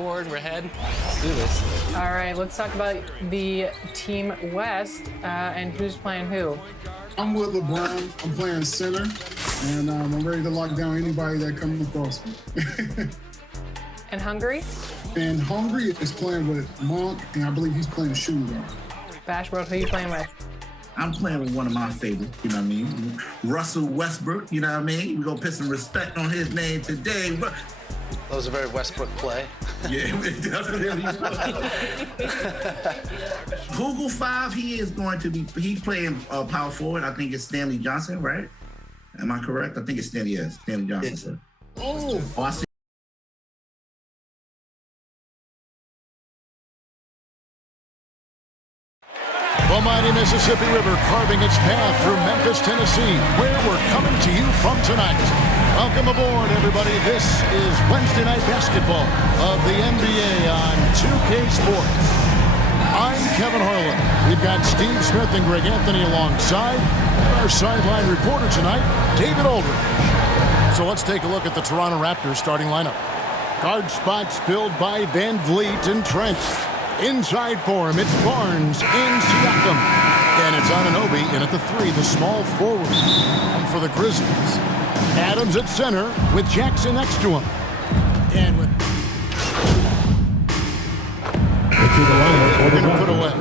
forward. We're ahead. Let's do this. All right, let's talk about the Team West and who's playing who. I'm with LeBron. I'm playing center, and I'm ready to lock down anybody that comes across me. And Hungary? And Hungary is playing with Monk, and I believe he's playing shooting guard. Bashworld, who are you playing with? I'm playing with one of my favorites, you know what I mean? Russell Westbrook, you know what I mean? We're gonna put some respect on his name today. That was a very Westbrook play. Yeah, it definitely was. Google 5, he's playing power forward. I think it's Stanley Johnson, right? Am I correct? I think it's Stanley Johnson. Oh, I see. The mighty Mississippi River carving its path through Memphis, Tennessee, where we're coming to you from tonight. Welcome aboard, everybody. This is Wednesday Night Basketball of the NBA on 2K Sports. I'm Kevin Harlan. We've got Steve Smith and Greg Anthony alongside. And our sideline reporter tonight, David Aldridge. So let's take a look at the Toronto Raptors starting lineup. Guard spots filled by Van Vliet and Trent. Inside for him, it's Barnes and Siakam. And it's Anunoby in at the 3, the small forward. And for the Grizzlies, Adams at center with Jackson next to him. And with... We're going to put away.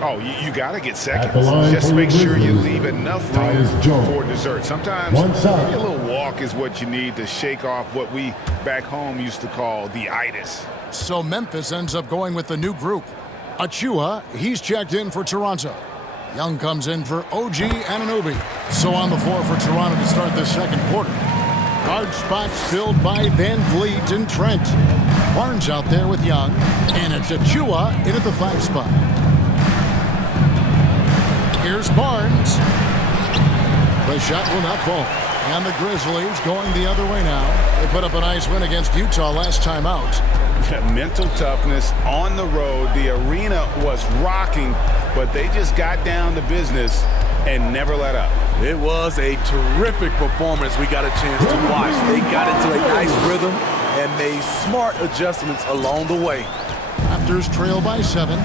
Oh, you got to get seconds. Just make sure you leave enough room for dessert. Sometimes maybe a little walk is what you need to shake off what we back home used to call the itis. So Memphis ends up going with the new group. Achua, he's checked in for Toronto. Young comes in for OG Anunoby. So on the floor for Toronto to start this second quarter. Guard spots filled by Van Vliet and Trent. Barnes out there with Young. And it's Achua in at the 5 spot. Here's Barnes. The shot will not fall. And the Grizzlies going the other way now. They put up a nice win against Utah last time out. Mental toughness on the road. The arena was rocking, but they just got down to business and never let up. It was a terrific performance we got a chance to watch. They got into a nice rhythm and made smart adjustments along the way. Raptors trail by 7.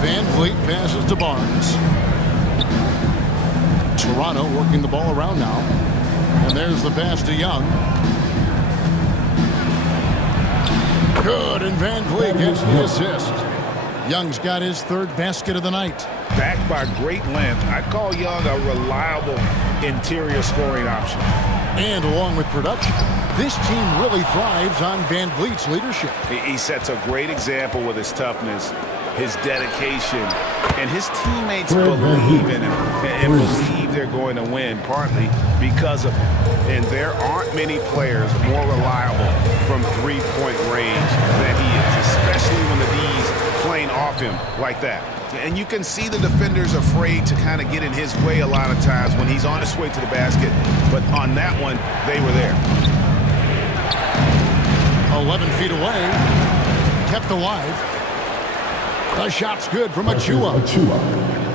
Van Vliet passes to Barnes. Toronto working the ball around now. And there's the pass to Young. Good, and Van Vliet gets the assist. Young's got his 3rd basket of the night. Backed by great length, I'd call Young a reliable interior scoring option. And along with production, this team really thrives on Van Vliet's leadership. He sets a great example with his toughness, his dedication, and his teammates believe in him and believe they're going to win, partly because of him. And there aren't many players more reliable from three-point range than he is, especially when the D's playing off him like that. And you can see the defenders afraid to kind of get in his way a lot of times when he's on his way to the basket. But on that one, they were there. 11 feet away, kept alive. The shot's good from Achua.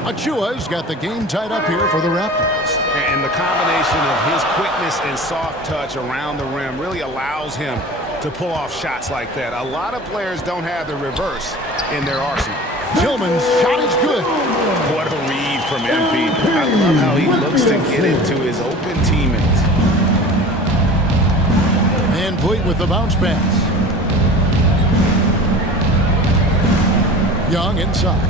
Achua's got the game tied up here for the Raptors. And the combination of his quickness and soft touch around the rim really allows him to pull off shots like that. A lot of players don't have the reverse in their arsenal. Tillman's shot is good. What a read from MP. I love how he looks to get into his open teammates. Van Vliet with the bounce pass. Young inside.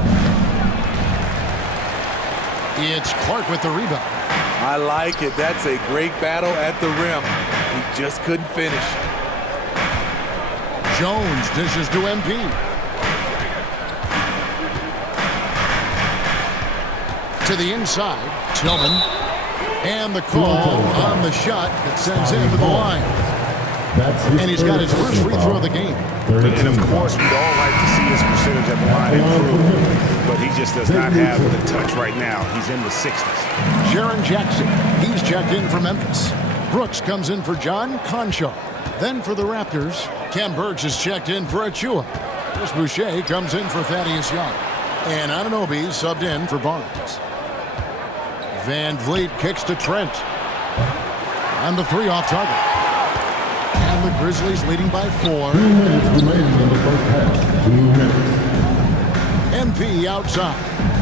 It's Clark with the rebound. I like it. That's a great battle at the rim. He just couldn't finish. Jones dishes to MP. To the inside, Tillman. And the call on the shot that sends him to the line. And he's got his first free throw of the game. And of course, we'd all like to see his percentage at the line improve, but he just does not have the touch right now. He's in the 60s. Jaren Jackson, he's checked in for Memphis. Brooks comes in for John Conchar. Then for the Raptors, Cam Burks is checked in for Achua. Chris Boucher comes in for Thaddeus Young. And Anunoby subbed in for Barnes. Van Vliet kicks to Trent. And the 3 off target. And the Grizzlies leading by 4. remaining in the first half. 2 minutes. MP outside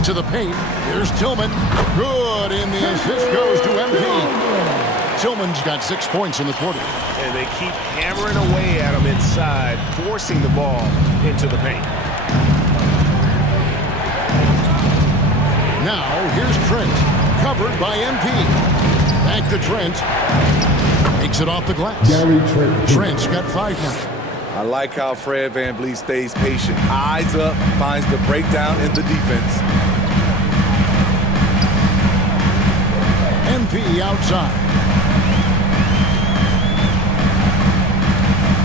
to the paint. Here's Tillman. Good, and the assist goes to MP. Tillman's got 6 points in the quarter. And they keep hammering away at him inside, forcing the ball into the paint. Now, here's Trent, covered by MP. Back to Trent. Takes it off the glass. Trent's got 5 now. I like how Fred VanVleet stays patient. Eyes up, finds the breakdown in the defense. MP outside.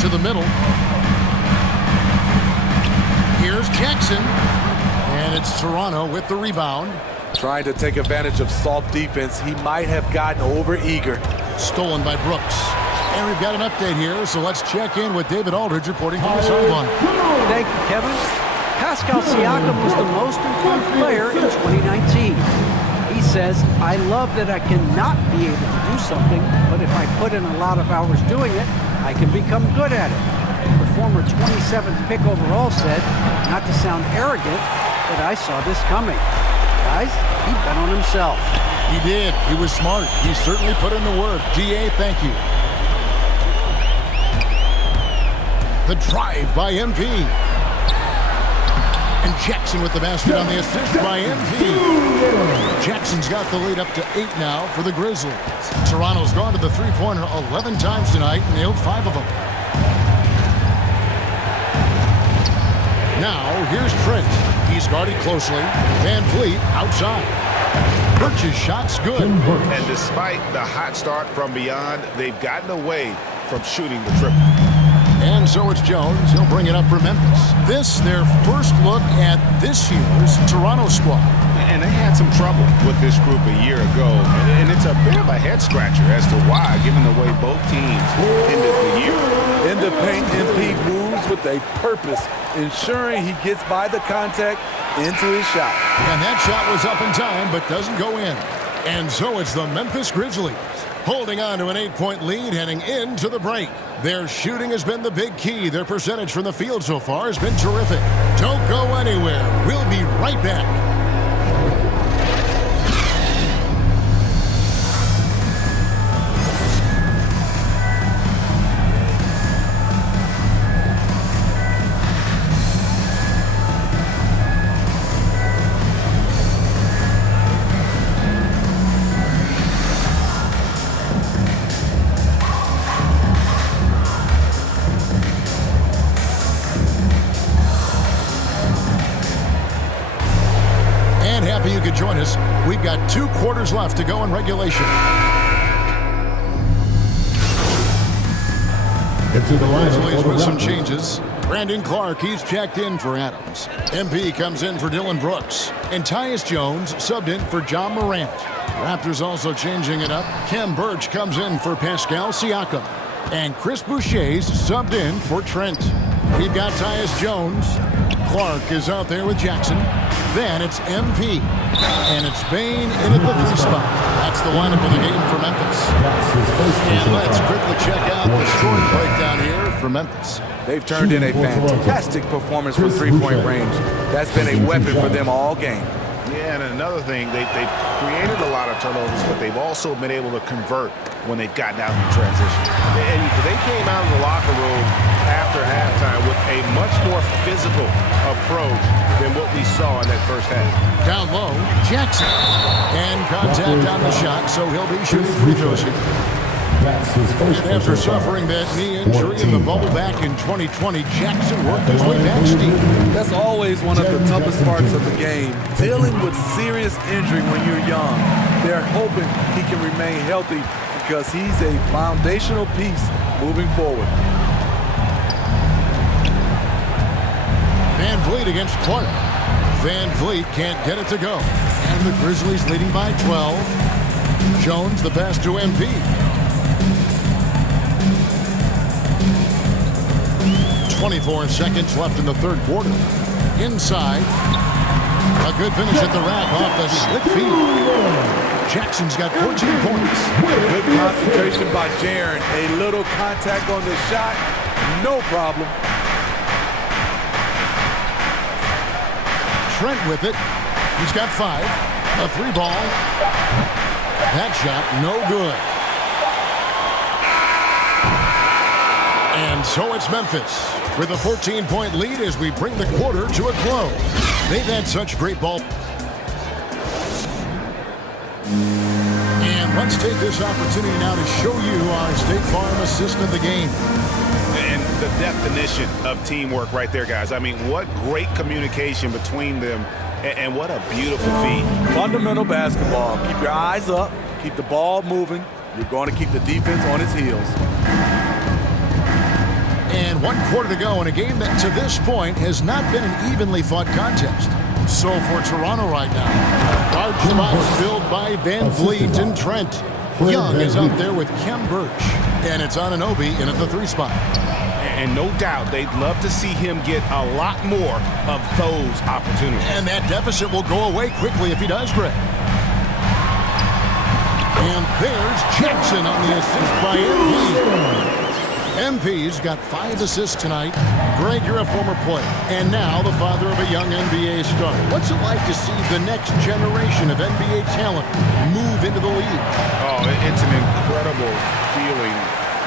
To the middle. Here's Jackson. And it's Toronto with the rebound. Trying to take advantage of soft defense. He might have gotten over-eager. Stolen by Brooks. And we've got an update here, so let's check in with David Aldridge reporting from the sideline. Thank you, Kevin. Pascal Siakam was the most improved player in 2019. He says, I love that I cannot be able to do something, but if I put in a lot of hours doing it, I can become good at it. The former 27th pick overall said, not to sound arrogant, but I saw this coming. Guys, he bet on himself. He did. He was smart. He certainly put in the work. GA, thank you. The drive by MP. And Jackson with the basket on the assist by MP. Jackson's got the lead up to 8 now for the Grizzlies. Toronto's gone to the three-pointer 11 times tonight and nailed 5 of them. Now, here's Trent. He's guarded closely. VanVleet outside. Birch's shot's good. And despite the hot start from beyond, they've gotten away from shooting the triple. And so it's Jones. He'll bring it up for Memphis. This, their first look at this year's Toronto squad. And they had some trouble with this group a year ago. And it's a bit of a head-scratcher as to why, given the way both teams ended the year. In the paint, MP moves with a purpose, ensuring he gets by the contact into his shot. And that shot was up in time, but doesn't go in. And so it's the Memphis Grizzlies, holding on to an 8-point lead heading into the break. Their shooting has been the big key. Their percentage from the field so far has been terrific. Don't go anywhere. We'll be right back. You could join us. We've got 2 quarters left to go in regulation. Into the Grizzlies with some changes. Brandon Clark, he's checked in for Adams. MP comes in for Dylan Brooks. And Tyus Jones subbed in for John Morant. Raptors also changing it up. Khem Birch comes in for Pascal Siakam. And Chris Boucher's subbed in for Trent. We've got Tyus Jones. Clark is out there with Jackson. Then it's MP. And it's Bane in at the 3 spot. That's the lineup in the game for Memphis. And let's quickly check out the scoring breakdown here for Memphis. They've turned in a fantastic performance from three-point range. That's been a weapon for them all game. Yeah, and another thing, they've created a lot of turnovers, but they've also been able to convert when they've gotten out in transition. And they came out of the locker room after halftime with a much more physical approach than what we saw in that first half. Down low, Jackson. And contact on the shot, so he'll be shooting free throws here. And after suffering that knee injury in the bubble back in 2020, Jackson worked his way back steep. That's always one of the toughest parts of the game, dealing with serious injury when you're young. They're hoping he can remain healthy because he's a foundational piece moving forward. VanVleet against Clark. VanVleet can't get it to go. And the Grizzlies leading by 12. Jones the pass to MP. 24 seconds left in the third quarter. Inside. A good finish at the rack off the slick feed. Jackson's got 14 points. Good concentration by Jaren. A little contact on the shot. No problem. Trent with it. He's got 5. A 3 ball. That shot, no good. And so it's Memphis with a 14-point lead as we bring the quarter to a close. They've had such great ball. And let's take this opportunity now to show you our State Farm assist of the game. And the definition of teamwork right there, guys. I mean, what great communication between them, and what a beautiful feat. Fundamental basketball. Keep your eyes up. Keep the ball moving. You're going to keep the defense on its heels. And 1 quarter to go in a game that to this point has not been an evenly fought contest. So for Toronto right now, guard spots filled by Van Vliet and Trent. Young is out there with Kem Birch. And it's Anunoby in at the 3 spot. And no doubt they'd love to see him get a lot more of those opportunities. And that deficit will go away quickly if he does, Greg. And there's Jackson on the assist by MP. MP's got 5 assists tonight. Greg, you're a former player, and now the father of a young NBA star. What's it like to see the next generation of NBA talent move into the league? Oh, it's an incredible feeling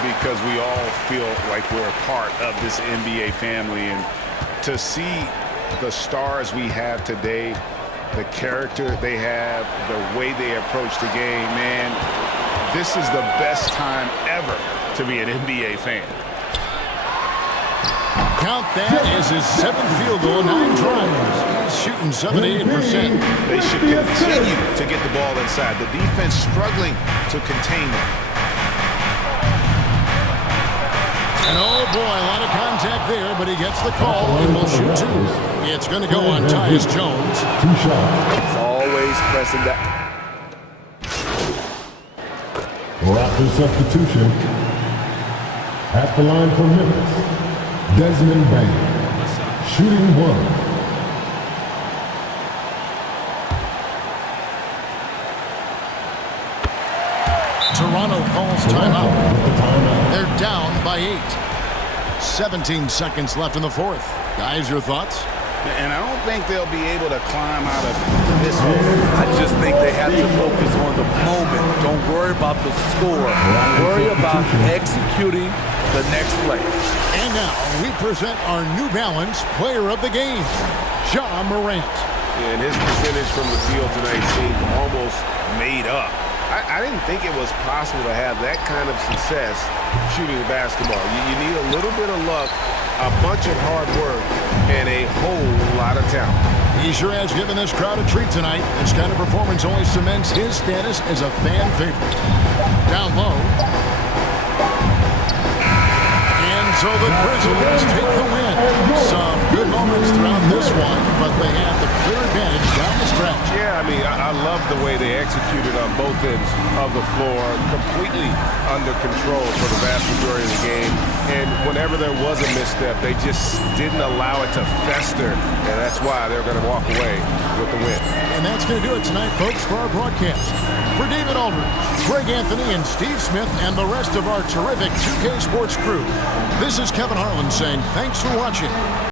because we all feel like we're a part of this NBA family. And to see the stars we have today, the character they have, the way they approach the game, man, this is the best time ever to be an NBA fan. Count that as his 7th field goal, 9 tries. He's shooting 78%. They should continue to get the ball inside. The defense struggling to contain them. And oh boy, a lot of contact there, but he gets the call and will shoot 2. It's going to go on Tyus Jones. 2 shots. It's always pressing that. Raptors substitution. At the line for Memphis, Desmond Bain. Shooting 1. Toronto calls timeout. They're down by 8. 17 seconds left in the 4th. Guys, your thoughts? And I don't think they'll be able to climb out of this hole. I just think they have to focus on the moment. Don't worry about the score. Worry about executing the next play. And now we present our New Balance player of the game, Ja Morant. And his percentage from the field tonight seemed almost made up. I didn't think it was possible to have that kind of success shooting the basketball. You need a little bit of luck, a bunch of hard work, and a whole lot of talent. He sure has given this crowd a treat tonight. This kind of performance only cements his status as a fan favorite. Down low. And so the Grizzlies take the win. Some good moments throughout this one, but they had the clear advantage down the stretch. Yeah, I mean, I love the way they executed on both ends of the floor, completely under control for the vast majority of the game. And whenever there was a misstep, they just didn't allow it to fester, and that's why they're going to walk away with the win. And that's going to do it tonight, folks, for our broadcast. For David Aldridge, Greg Anthony, and Steve Smith, and the rest of our terrific 2K Sports crew, this is Kevin Harlan saying thanks for watching.